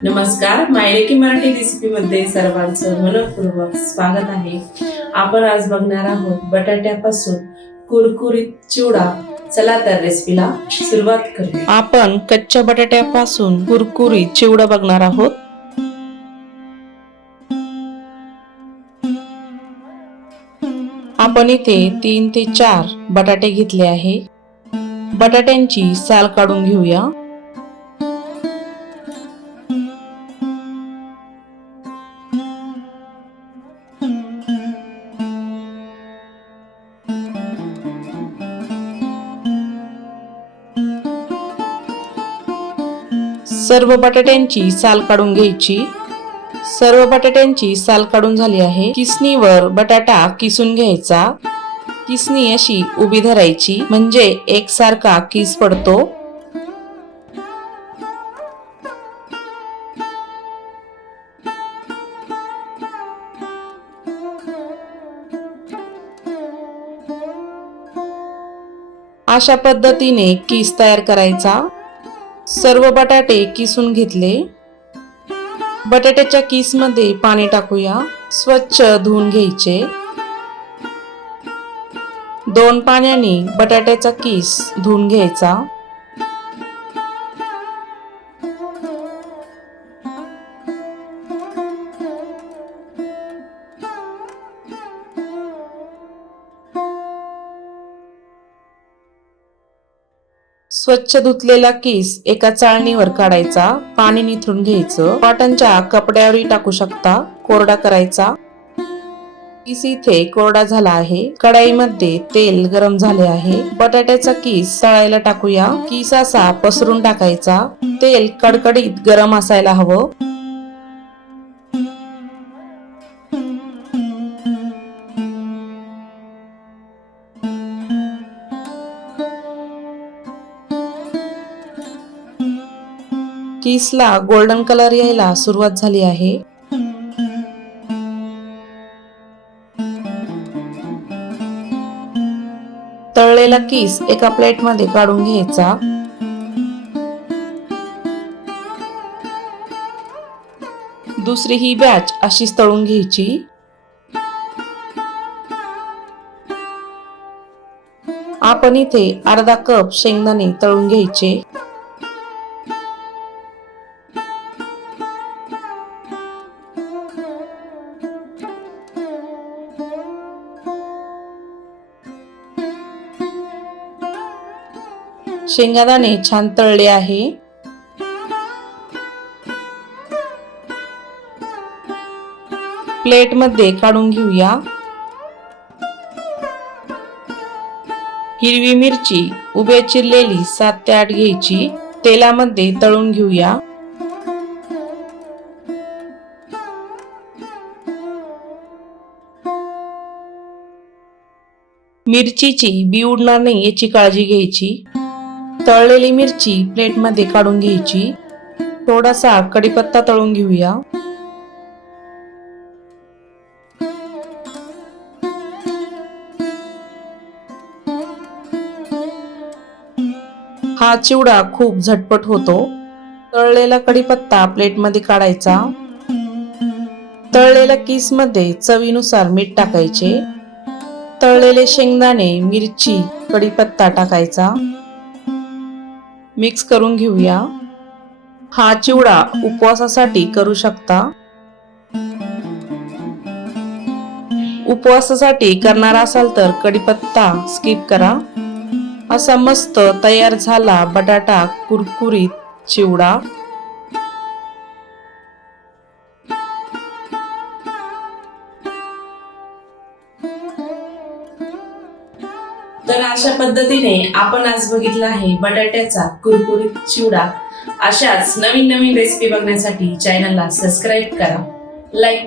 नमस्कार. मायरेकी मराठी रेसिपी मध्ये सर्वांचं मनपूर्वक स्वागत आहे. आपण आज बघणार आहोत बटाट्यापासून कुरकुरीत चिवडा. चला तर रेसिपीला सुरुवात करू आपण कच्च्या बटाट्यापासून कुरकुरीत चिवडा बघणार आहोत. आपण इथे तीन ते चार बटाटे घेतले आहे. बटाट्यांची साल काढून घेऊया. सर्व बटाट्यांची साल काढून घ्यायची. सर्व बटाट्यांची साल काढून झाली आहे. किसणीवर बटाटा किसून घ्यायचा. किसणी अशी उभी धरायची. म्हणजे एकसारखा किस पडतो. अशा पद्धतीने किस तयार करायचा. सर्व बटाटे किसून घेतले. बटाट्याच्या किसमध्ये पाणी टाकूया. स्वच्छ धुवून घ्यायचे. दोन पाण्याने बटाट्याचा किस धुवून घ्यायचा. स्वच्छ धुतलेला किस एका चाळणीवर काढायचा पाणी निथळून घ्यायचं कॉटनच्या कपड्यावरही टाकू शकता कोरडा करायचा. किस इथे कोरडा झाला आहे. कढाईमध्ये तेल गरम झाले आहे. बटाट्याचा किस तळायला टाकूया. किस असा पसरून टाकायचा. तेल कडकडीत गरम असायला हवं. किसला गोल्डन कलर यायला सुरुवात झाली आहे. तळलेला किस एका प्लेटमध्ये काढून घ्यायचा. दुसरी ही बॅच अशीच तळून घ्यायची. आपण इथे अर्धा कप शेंगदाणे तळून घ्यायचे. शेंगादाणे छान तळले आहे. प्लेटमध्ये काढून घेऊया. हिरवी मिरची उभ्या चिरलेली सात ते आठ घ्यायची. तेलामध्ये तळून घेऊया. मिरचीची बी उडणार नाही याची काळजी घ्यायची. तळलेली मिरची प्लेटमध्ये काढून घ्यायची. थोडासा कढीपत्ता तळून घेऊया. हा चिवडा खूप झटपट होतो. तळलेला कढीपत्ता प्लेटमध्ये काढायचा. तळलेल्या किसमध्ये चवीनुसार मीठ टाकायचे. तळलेले शेंगदाणे मिरची कढीपत्ता टाकायचा. मिक्स करून घेऊया. हा चिवडा उपवासासाठी करू शकता. उपवासासाठी करणार असाल तर कढीपत्ता स्किप करा. असा मस्त तयार झाला बटाटा कुरकुरीत चिवडा. तर अशा पद्धतीने आपण आज बघितला आहे बटाट्याचा कुरकुरीत चिवडा. अशाच नवीन नवीन रेसिपी बघण्यासाठी चॅनलला सबस्क्राईब करा. लाईक